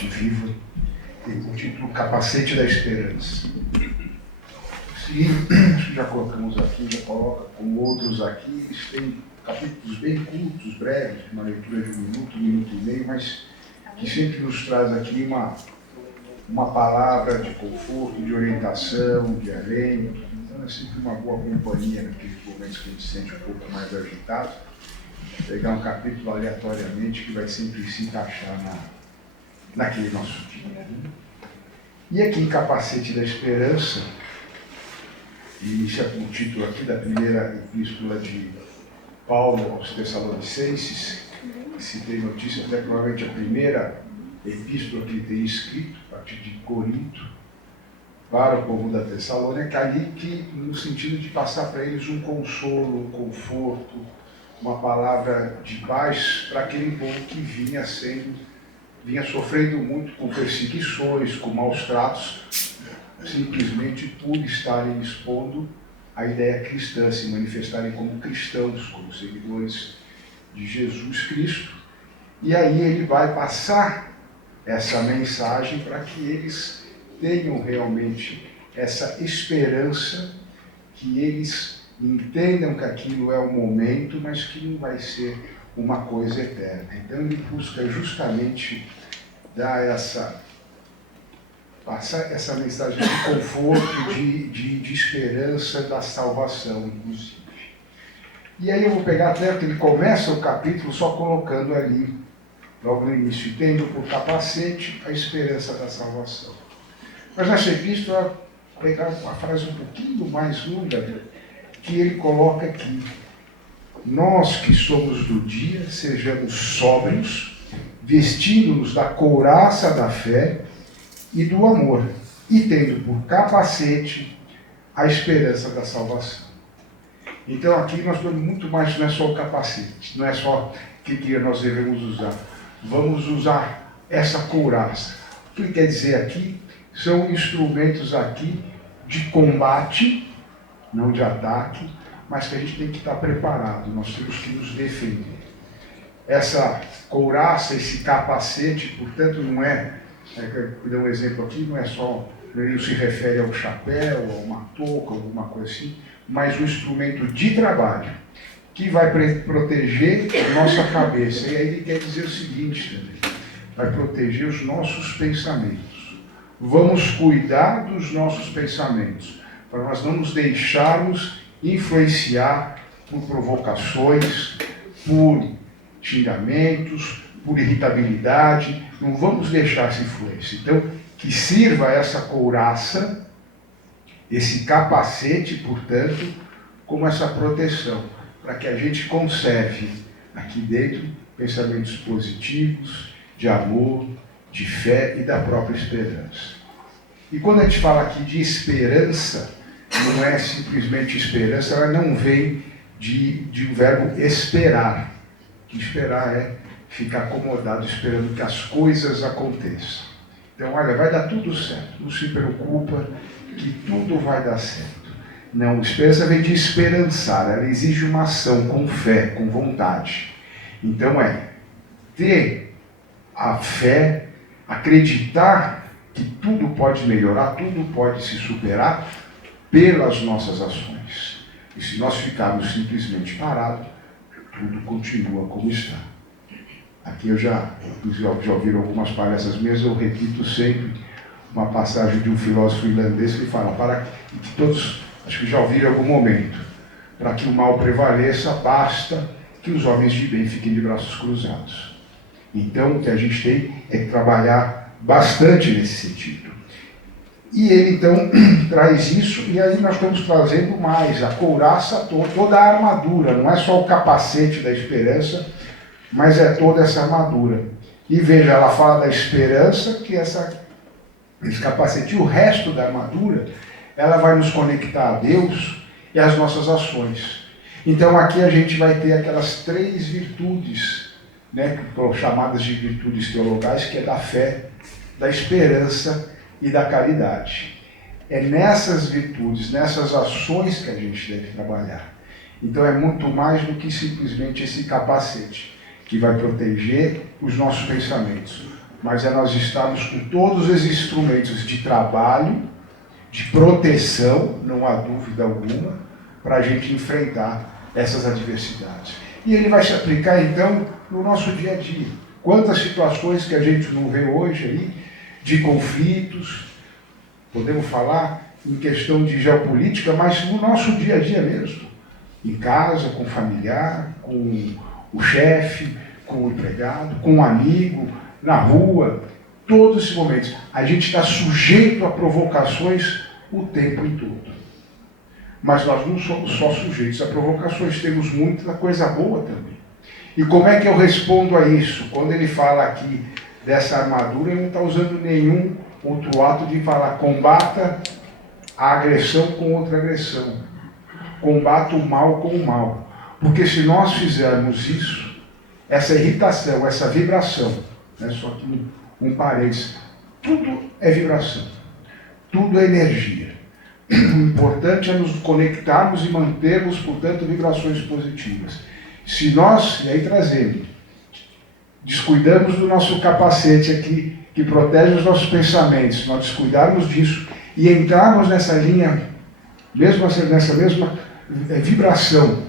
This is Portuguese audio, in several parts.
Fonte Viva, o título Capacete da Esperança. Sim, acho que já colocamos aqui, já coloca como outros aqui, eles têm capítulos bem curtos, breves, uma leitura de um minuto e meio, mas que sempre nos traz aqui uma palavra de conforto, de orientação, de alento. Então é sempre uma boa companhia naqueles momentos que a gente se sente um pouco mais agitado, pegar um capítulo aleatoriamente que vai sempre se encaixar naquele nosso dia. E aqui em Capacete da Esperança, inicia com o título aqui da primeira epístola de Paulo aos Tessalonicenses, que se tem notícia, até provavelmente a primeira epístola que ele tem escrito, a partir de Corinto, para o povo da Tessalônica, ali que, no sentido de passar para eles um consolo, um conforto, uma palavra de paz para aquele povo que vinha sofrendo muito com perseguições, com maus tratos, simplesmente por estarem expondo a ideia cristã, se manifestarem como cristãos, como seguidores de Jesus Cristo. E aí ele vai passar essa mensagem para que eles tenham realmente essa esperança, que eles entendam que aquilo é um momento, mas que não vai ser uma coisa eterna. Então ele busca justamente passar essa mensagem de conforto, de esperança da salvação, inclusive. E aí eu vou pegar até que ele começa o capítulo só colocando ali, logo no início, tendo por capacete a esperança da salvação. Mas nessa epístola, vou pegar uma frase um pouquinho mais longa, que ele coloca aqui: nós que somos do dia, sejamos sóbrios, vestindo-nos da couraça da fé e do amor, e tendo por capacete a esperança da salvação. Então aqui nós temos muito mais, não é só o capacete, não é só o que nós devemos usar. Vamos usar essa couraça. O que ele quer dizer aqui são instrumentos aqui de combate, não de ataque, mas que a gente tem que estar preparado, nós temos que nos defender. Essa couraça, esse capacete, portanto, não é, vou dar um exemplo aqui, não é só, não se refere ao chapéu, a uma touca, alguma coisa assim, mas um instrumento de trabalho que vai proteger a nossa cabeça. E aí ele quer dizer o seguinte também: vai proteger os nossos pensamentos. Vamos cuidar dos nossos pensamentos, para nós não nos deixarmos influenciar por provocações, por xingamentos, por irritabilidade. Não vamos deixar essa influência. Então, que sirva essa couraça, esse capacete, portanto, como essa proteção, para que a gente conserve aqui dentro pensamentos positivos, de amor, de fé e da própria esperança. E quando a gente fala aqui de esperança, não é simplesmente esperança, ela não vem de um verbo esperar. Que esperar é ficar acomodado esperando que as coisas aconteçam. Então, olha, vai dar tudo certo, não se preocupa que tudo vai dar certo. Não, esperança vem de esperançar, ela exige uma ação com fé, com vontade. Então é ter a fé, acreditar que tudo pode melhorar, tudo pode se superar pelas nossas ações. E se nós ficarmos simplesmente parados, tudo continua como está. Aqui eu já ouviram algumas palestras minhas, eu repito sempre uma passagem de um filósofo irlandês que fala, para que todos, acho que já ouviram em algum momento, para que o mal prevaleça, basta que os homens de bem fiquem de braços cruzados. Então, o que a gente tem é que trabalhar bastante nesse sentido. E ele, então, traz isso, e aí nós estamos trazendo mais, a couraça toda a armadura, não é só o capacete da esperança, mas é toda essa armadura. E veja, ela fala da esperança, que esse capacete, e o resto da armadura, ela vai nos conectar a Deus e às nossas ações. Então aqui a gente vai ter aquelas 3 virtudes, né, chamadas de virtudes teologais, que é da fé, da esperança e da caridade. É nessas virtudes, nessas ações que a gente deve trabalhar. Então é muito mais do que simplesmente esse capacete, que vai proteger os nossos pensamentos. mas é nós estarmos com todos os instrumentos de trabalho, de proteção, não há dúvida alguma, para a gente enfrentar essas adversidades. E ele vai se aplicar, então, no nosso dia a dia. Quantas situações que a gente não vê hoje aí, de conflitos, podemos falar em questão de geopolítica, mas no nosso dia a dia mesmo. Em casa, com o familiar, com o chefe, com o empregado, com o amigo, na rua, todos esses momentos. A gente está sujeito a provocações o tempo todo. Mas nós não somos só sujeitos a provocações, temos muita coisa boa também. E como é que eu respondo a isso? Quando ele fala aqui dessa armadura, ele não está usando nenhum outro ato de falar combata a agressão com outra agressão. Combata o mal com o mal. Porque se nós fizermos isso, essa irritação, essa vibração, né, só que um parênteses, tudo é vibração, tudo é energia. O importante é nos conectarmos e mantermos, portanto, vibrações positivas. Se nós, e aí trazendo, descuidamos do nosso capacete aqui, que protege os nossos pensamentos, nós descuidarmos disso e entrarmos nessa linha, nessa mesma vibração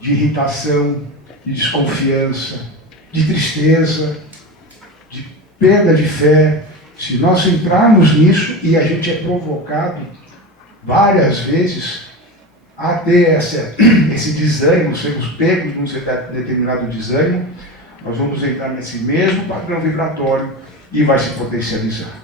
de irritação, de desconfiança, de tristeza, de perda de fé, se nós entrarmos nisso e a gente é provocado várias vezes a ter esse desânimo, sermos pegos num determinado desânimo, nós vamos entrar nesse mesmo padrão vibratório e vai se potencializar.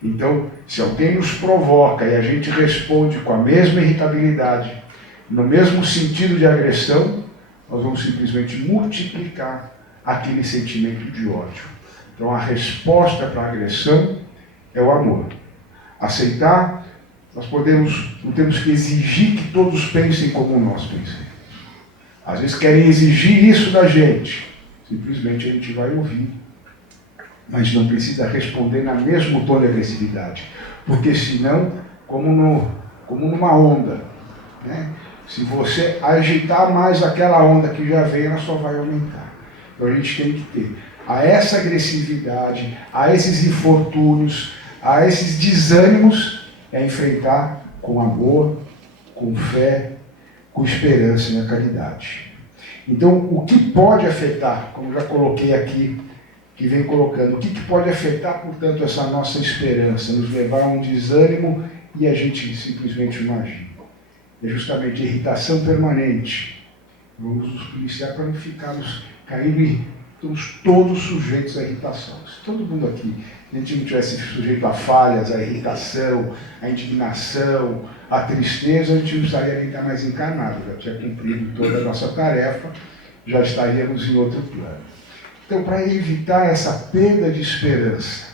Então, se alguém nos provoca e a gente responde com a mesma irritabilidade, no mesmo sentido de agressão, nós vamos simplesmente multiplicar aquele sentimento de ódio. Então, a resposta para a agressão é o amor. Aceitar, nós não temos que exigir que todos pensem como nós pensamos. Às vezes querem exigir isso da gente. Simplesmente a gente vai ouvir. Mas não precisa responder na mesmo tom de agressividade. Porque senão, como numa onda, né? Se você agitar mais aquela onda que já veio, ela só vai aumentar. Então a gente tem que ter a essa agressividade, a esses infortúnios, a esses desânimos, é enfrentar com amor, com fé, com esperança e na caridade. Então, o que pode afetar, como já coloquei aqui, que vem colocando, o que pode afetar, portanto, essa nossa esperança, nos levar a um desânimo e a gente simplesmente não agir? É justamente a irritação permanente. Vamos nos policiar para não ficarmos caindo e estamos todos sujeitos à irritação. Se todo mundo aqui, a gente não tivesse sujeito a falhas, à irritação, à indignação, à tristeza, a gente não estaria nem mais encarnado, já tinha cumprido toda a nossa tarefa, já estaríamos em outro plano. Então, para evitar essa perda de esperança,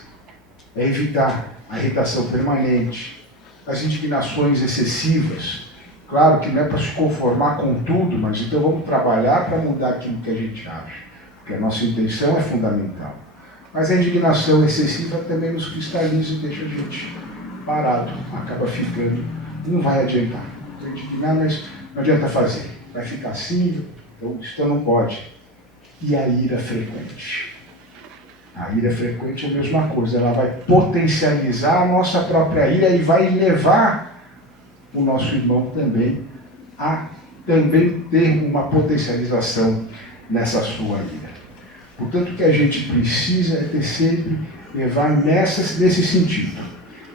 é evitar a irritação permanente, as indignações excessivas. Claro que não é para se conformar com tudo, mas então vamos trabalhar para mudar aquilo que a gente acha, porque a nossa intenção é fundamental. Mas a indignação excessiva também nos cristaliza e deixa a gente parado, acaba ficando, não vai adiantar. Estou indignado, mas não adianta fazer, vai ficar assim, então não pode. E a ira frequente. A ira frequente é a mesma coisa, ela vai potencializar a nossa própria ira e vai levar o nosso irmão também a também ter uma potencialização nessa sua ira. Portanto, o que a gente precisa é ter sempre, levar nesse sentido.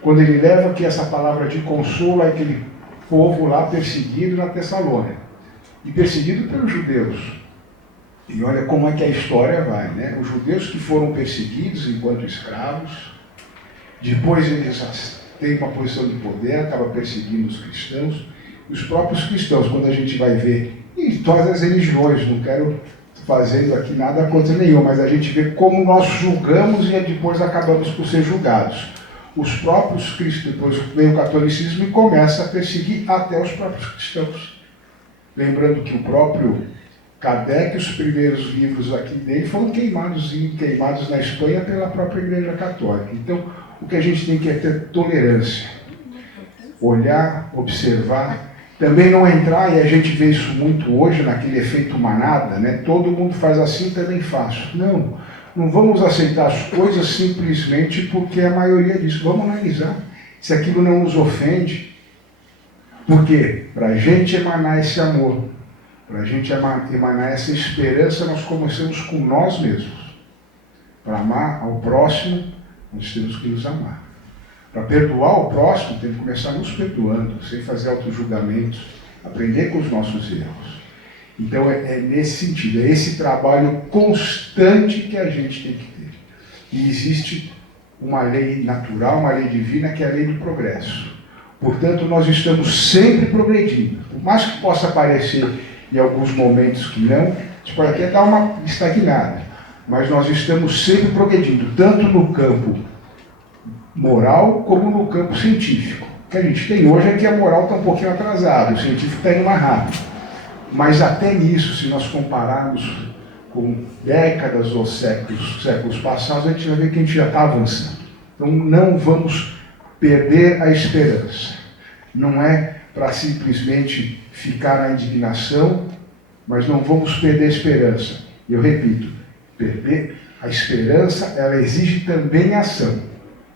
Quando ele leva aqui essa palavra de consolo àquele povo lá perseguido na Tessalônica, e perseguido pelos judeus. E olha como é que a história vai, né? Os judeus que foram perseguidos enquanto escravos, depois eles têm uma posição de poder, acaba perseguindo os cristãos, e os próprios cristãos, quando a gente vai ver, em todas as religiões, não quero fazendo aqui nada contra nenhum, mas a gente vê como nós julgamos e depois acabamos por ser julgados. Os próprios cristãos, depois vem o catolicismo e começa a perseguir até os próprios cristãos. Lembrando que o próprio Kardec, os primeiros livros aqui dele foram queimados na Espanha pela própria Igreja Católica. Então, o que a gente tem que ter tolerância. Olhar, observar, também não entrar, e a gente vê isso muito hoje, naquele efeito manada, né? Todo mundo faz assim, também faço. Não. Não vamos aceitar as coisas simplesmente porque a maioria diz. Vamos analisar se aquilo não nos ofende. Por quê? Para a gente emanar esse amor, para a gente emanar essa esperança, nós começamos com nós mesmos. Para amar ao próximo, nós temos que nos amar. Para perdoar o próximo, temos que começar nos perdoando, sem fazer autojulgamentos, aprender com os nossos erros. Então é nesse sentido, é esse trabalho constante que a gente tem que ter. E existe uma lei natural, uma lei divina, que é a lei do progresso. Portanto, nós estamos sempre progredindo. Por mais que possa parecer em alguns momentos que não, isso pode até dar uma estagnada. Mas nós estamos sempre progredindo, tanto no campo moral como no campo científico. O que a gente tem hoje é que a moral está um pouquinho atrasada, o científico está indo mais rápido. Mas até nisso, se nós compararmos com décadas ou séculos passados, a gente vai ver que a gente já está avançando. Então não vamos perder a esperança. Não é para simplesmente ficar na indignação, mas não vamos perder a esperança. E eu repito, perder a esperança, ela exige também ação.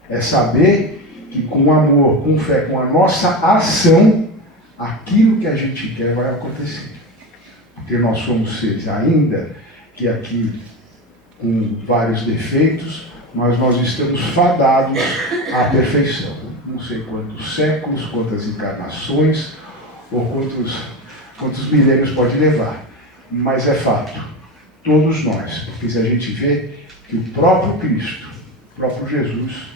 É saber que com amor, com fé, com a nossa ação, aquilo que a gente quer vai acontecer. Porque nós somos seres, ainda que aqui com vários defeitos, mas nós estamos fadados à perfeição. Não sei quantos séculos, quantas encarnações, ou quantos milênios pode levar. Mas é fato, todos nós, porque se a gente vê que o próprio Cristo, o próprio Jesus,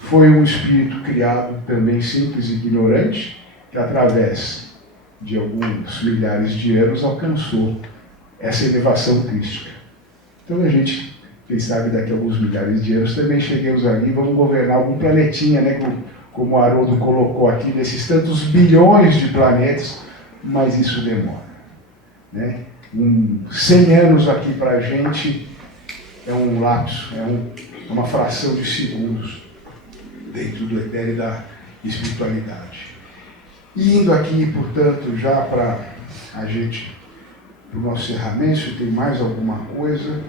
foi um espírito criado também simples e ignorante, que através de alguns milhares de anos alcançou essa elevação crística. Então a gente, quem sabe daqui a alguns milhares de anos, também cheguemos ali e vamos governar algum planetinha, né, como o Haroldo colocou aqui, desses tantos bilhões de planetas, mas isso demora. Né? 100 anos aqui para a gente é um lapso, é uma fração de segundos dentro do etéreo da espiritualidade. E indo aqui, portanto, já para a gente, para o nosso encerramento, se tem mais alguma coisa,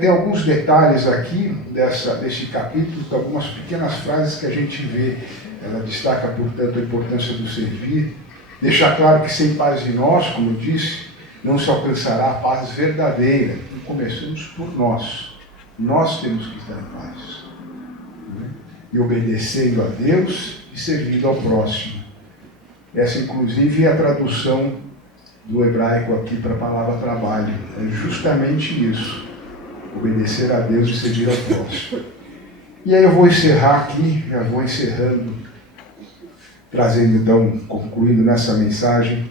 tem alguns detalhes aqui desse capítulo, algumas pequenas frases que a gente vê. Ela destaca, portanto, a importância do servir, deixa claro que sem paz em nós, como eu disse, não se alcançará a paz verdadeira. Então, começamos por nós. Nós temos que estar em paz. E obedecendo a Deus e servindo ao próximo. Essa, inclusive, é a tradução do hebraico aqui para a palavra trabalho. É justamente isso. Obedecer a Deus e servir ao próximo. E aí eu vou encerrar aqui, já vou encerrando, trazendo então, concluindo nessa mensagem,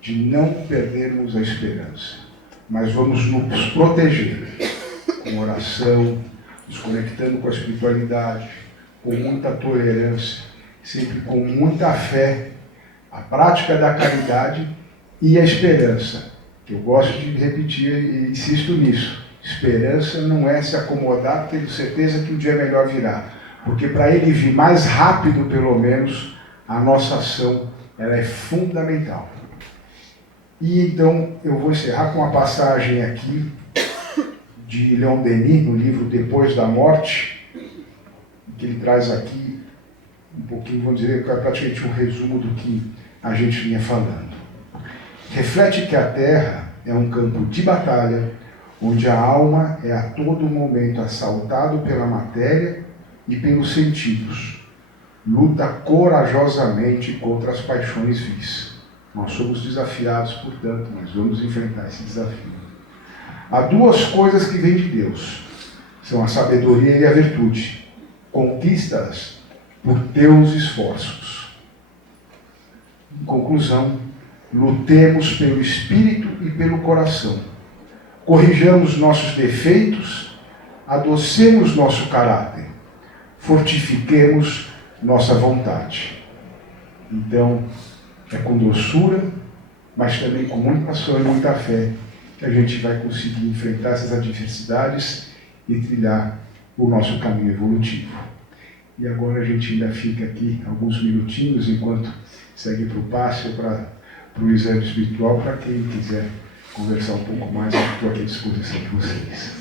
de não perdermos a esperança. Mas vamos nos proteger com oração, nos conectando com a espiritualidade, com muita tolerância, sempre com muita fé, a prática da caridade e a esperança, que eu gosto de repetir e insisto nisso. Esperança não é se acomodar tendo certeza que o dia melhor virá, porque para ele vir mais rápido, pelo menos, a nossa ação ela é fundamental. E então eu vou encerrar com uma passagem aqui de Leon Denis, no livro Depois da Morte, que ele traz aqui um pouquinho, vamos dizer, praticamente um resumo do que a gente vinha falando. Reflete que a Terra é um campo de batalha, onde a alma é a todo momento assaltado pela matéria e pelos sentidos. Luta corajosamente contra as paixões vis. Nós somos desafiados, portanto, nós vamos enfrentar esse desafio. Há duas coisas que vêm de Deus, são a sabedoria e a virtude. Conquista-as por teus esforços. Em conclusão, lutemos pelo espírito e pelo coração. Corrijamos nossos defeitos, adocemos nosso caráter, fortifiquemos nossa vontade. Então, é com doçura, mas também com muita ação e muita fé, que a gente vai conseguir enfrentar essas adversidades e trilhar o nosso caminho evolutivo. E agora a gente ainda fica aqui alguns minutinhos, enquanto segue para o passe ou para o exame espiritual, para quem quiser conversar um pouco mais, eu estou aqui à disposição de vocês.